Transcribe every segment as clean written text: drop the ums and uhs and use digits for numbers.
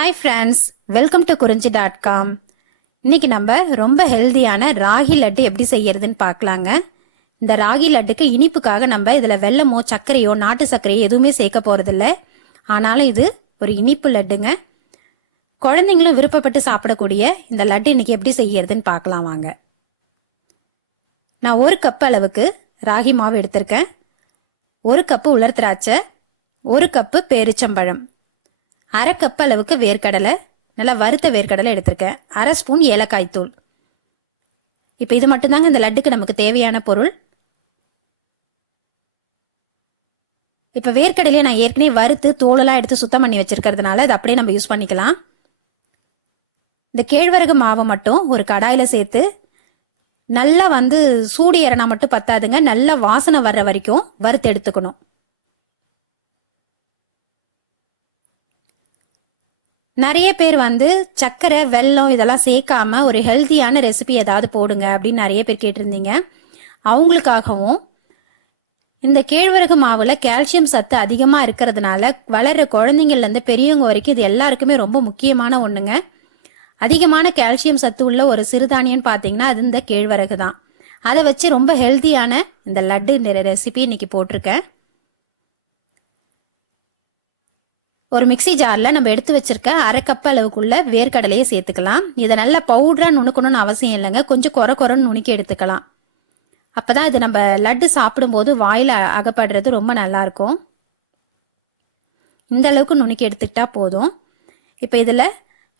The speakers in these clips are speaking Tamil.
ஹாய் ஃப்ரெண்ட்ஸ், வெல்கம் டு குறிஞ்சி.com. இன்னைக்கு நம்ம ரொம்ப ஹெல்தியான ராகி லட்டு எப்படி செய்யறதுன்னு பார்க்கலாங்க. இந்த ராகி லட்டுக்கு இனிப்புக்காக நம்ம இதுல வெல்லமோ சர்க்கரையோ நாட்டு சர்க்கரையோ எதுவுமே சேர்க்க போறதில்ல. ஆனாலும் இது ஒரு இனிப்பு லட்டுங்க. குழந்தைங்களும் விருப்பப்பட்டு சாப்பிடக்கூடிய இந்த லட்டு இன்னைக்கு எப்படி செய்யறதுன்னு பார்க்கலாம் வாங்க. நான் 1 கப் அளவுக்கு ராகி மாவு எடுத்திருக்கேன். 1 கப்பு உலர் திராட்சை, 1 கப்பு பேரிச்சம்பழம், 1/2 கப் அளவுக்கு வேர்க்கடலை, நல்லா வறுத்த வேர்க்கடலை எடுத்திருக்கேன், 1/2 ஸ்பூன் ஏலக்காய் தூள். இப்போ இது மட்டும்தாங்க இந்த லட்டுக்கு நமக்கு தேவையான பொருள். இப்போ வேர்க்கடலையை நான் ஏற்கனவே வறுத்து தோலெல்லாம் எடுத்து சுத்தம் பண்ணி வச்சிருக்கிறதுனால அதை அப்படியே நம்ம யூஸ் பண்ணிக்கலாம். இந்த கேழ்வரகு மாவை மட்டும் ஒரு கடாயில சேர்த்து நல்லா சூடு ஏறினா மட்டும் பத்தாதுங்க, நல்லா வாசனை வர்ற வரைக்கும் வறுத்து எடுத்துக்கணும். நிறைய பேர் சர்க்கரை வெல்லம் இதெல்லாம் சேர்க்காம ஒரு ஹெல்த்தியான ரெசிபி ஏதாவது போடுங்க அப்படின்னு நிறைய பேர் கேட்டிருந்தீங்க. அவங்களுக்காகவும் இந்த கேழ்வரகு மாவுல கால்சியம் சத்து அதிகமா இருக்கிறதுனால வளர்ற குழந்தைங்கள்ல இருந்து பெரியவங்க வரைக்கும் இது எல்லாருக்குமே ரொம்ப முக்கியமான ஒண்ணுங்க. அதிகமான கால்சியம் சத்து உள்ள ஒரு சிறுதானியம்னு பாத்தீங்கன்னா அது இந்த கேழ்வரகு தான். அதை வச்சு ரொம்ப ஹெல்த்தியான இந்த லட்டு ரெசிபி இன்னைக்கு போட்டிருக்கேன். ஒரு மிக்சி ஜார்ல நம்ம எடுத்து வச்சிருக்க 1/2 கப் அளவுக்குள்ள வேர்க்கடலையை சேர்த்துக்கலாம். இதை நல்லா பவுடரா நுணுக்கணும்னு அவசியம் இல்லைங்க, கொஞ்சம் கொரன்னு நுணுக்கி எடுத்துக்கலாம். அப்பதான் இது நம்ம லட்டு சாப்பிடும் போது வாயில அகப்படுறது ரொம்ப நல்லா இருக்கும். இந்த அளவுக்கு நுணுக்கி எடுத்துக்கிட்டா போதும். இப்ப இதுல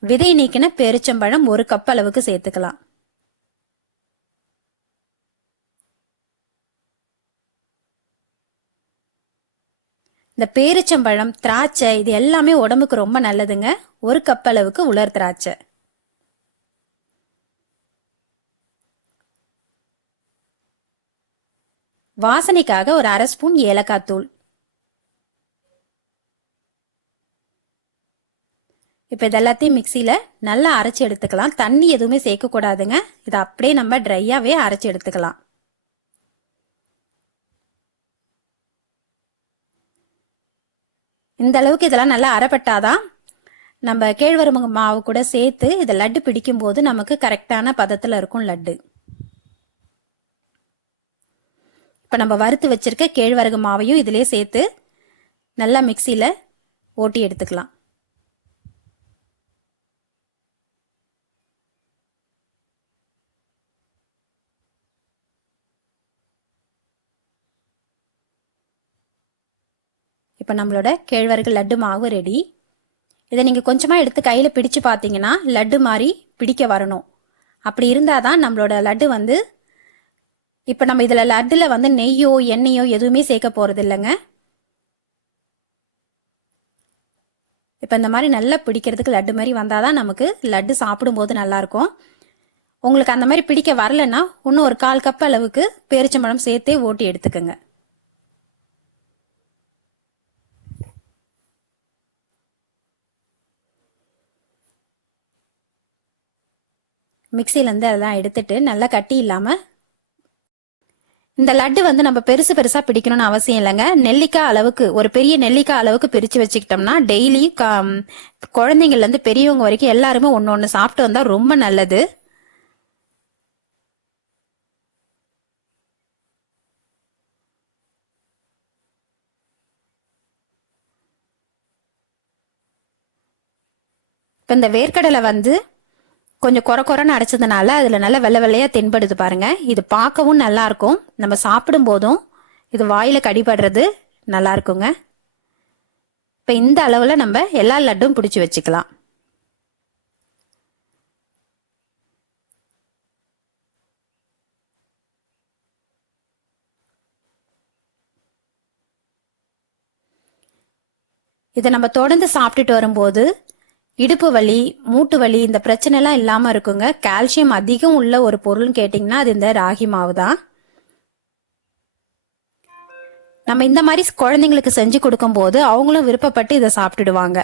விதை நீக்கின பேரிச்சம்பழம் 1 கப் அளவுக்கு சேர்த்துக்கலாம். இந்த பேரிச்சம்பழம், திராட்சை இது எல்லாமே உடம்புக்கு ரொம்ப நல்லதுங்க. 1 கப் அளவுக்கு உலர் திராட்சை, வாசனைக்காக ஒரு 1/2 ஸ்பூன் ஏலக்காய் தூள். இப்ப இதெல்லாத்தையும் மிக்சியில நல்லா அரைச்சு எடுத்துக்கலாம். தண்ணி எதுவுமே சேர்க்க கூடாதுங்க, இதை அப்படியே நம்ம ட்ரையாவே அரைச்சு எடுத்துக்கலாம். இந்த அளவுக்கு இதெல்லாம் நல்லா அரைப்பட்டாதான் நம்ம கேழ்வரகு மாவு கூட சேர்த்து இதை லட்டு பிடிக்கும் போது நமக்கு கரெக்டான பதத்துல இருக்கும் லட்டு. இப்ப நம்ம வறுத்து வச்சிருக்க கேழ்வரகு மாவையும் இதிலே சேர்த்து நல்லா மிக்சியில ஓட்டி எடுத்துக்கலாம். இப்போ நம்மளோட கேழ்வரகு லட்டு மாவு ரெடி. இதை நீங்கள் கொஞ்சமாக எடுத்து கையில் பிடிச்சு பார்த்தீங்கன்னா லட்டு மாதிரி பிடிக்க வரணும். அப்படி இருந்தால் தான் நம்மளோட லட்டு இப்போ நம்ம இதில் லட்டில் நெய்யோ எண்ணெயோ எதுவுமே சேர்க்க போகிறது இல்லைங்க. இப்போ இந்த மாதிரி நல்லா பிடிக்கிறதுக்கு லட்டு மாதிரி வந்தால் தான் நமக்கு லட்டு சாப்பிடும்போது நல்லாயிருக்கும். உங்களுக்கு அந்த மாதிரி பிடிக்க வரலன்னா இன்னும் ஒரு 1/4 கப் அளவுக்கு பேரிச்சம்பழம் சேர்த்தே ஓட்டி எடுத்துக்கோங்க. மிக்சியிலேருந்து அதெல்லாம் எடுத்துட்டு நல்லா கட்டி இல்லாமல் இந்த லட்டு நம்ம பெருசு பெருசாக பிடிக்கணும்னு அவசியம் இல்லைங்க. நெல்லிக்காய் அளவுக்கு, ஒரு பெரிய நெல்லிக்காய் அளவுக்கு பிரித்து வச்சுக்கிட்டோம்னா டெய்லி குழந்தைங்கள்லேருந்து பெரியவங்க வரைக்கும் எல்லாருமே ஒன்று ஒன்று சாப்பிட்டு வந்தால் ரொம்ப நல்லது. இப்போ இந்த வேர்க்கடலை கொஞ்சம் கொரன்னு அடைச்சதுனால அதுல நல்லா வெள்ளை வெள்ளையா தென்படுது பாருங்க. இது பார்க்கவும் நல்லா இருக்கும், நம்ம சாப்பிடும் போதும் இது வாயில கடிபடுறது நல்லா இருக்குங்க. இப்ப இந்த அளவுல நம்ம எல்லா லட்டும் பிடிச்சி வச்சுக்கலாம். இதை நம்ம தொடர்ந்து சாப்பிட்டுட்டு வரும்போது இடுப்பு வலி, மூட்டு வலி இந்த பிரச்சனை எல்லாம் இல்லாம இருக்குங்க. கால்சியம் அதிகம் உள்ள ஒரு பொருள்னு கேட்டீங்கன்னா அது இந்த ராகி மாவு தான். நம்ம இந்த மாதிரி குழந்தைங்களுக்கு செஞ்சு கொடுக்கும் போது அவங்களும் விருப்பப்பட்டு இதை சாப்பிட்டுடுவாங்க.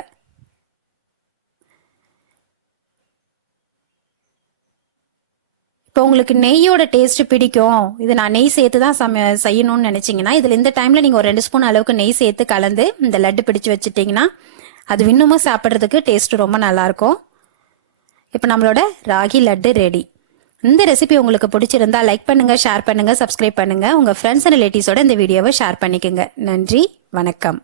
இப்போ உங்களுக்கு நெய்யோட டேஸ்ட் பிடிக்கும், இது நான் நெய் சேர்த்து தான் செய்யணும்னு நினைச்சீங்கன்னா இதுல இந்த டைம்ல நீங்க ஒரு 2 ஸ்பூன் அளவுக்கு நெய் சேர்த்து கலந்து இந்த லட்டு பிடிச்சு வச்சுட்டீங்கன்னா அது இன்னமும் சாப்பிட்றதுக்கு டேஸ்ட் ரொம்ப நல்லாயிருக்கும். இப்போ நம்மளோட ராகி லட்டு ரெடி. இந்த ரெசிபி உங்களுக்கு பிடிச்சிருந்தா லைக் பண்ணுங்க, ஷேர் பண்ணுங்க, சப்ஸ்கிரைப் பண்ணுங்க. உங்க ஃப்ரெண்ட்ஸ் அண்ட் ரிலேட்டிவ்ஸோட இந்த வீடியோவை ஷேர் பண்ணிக்கோங்க. நன்றி, வணக்கம்.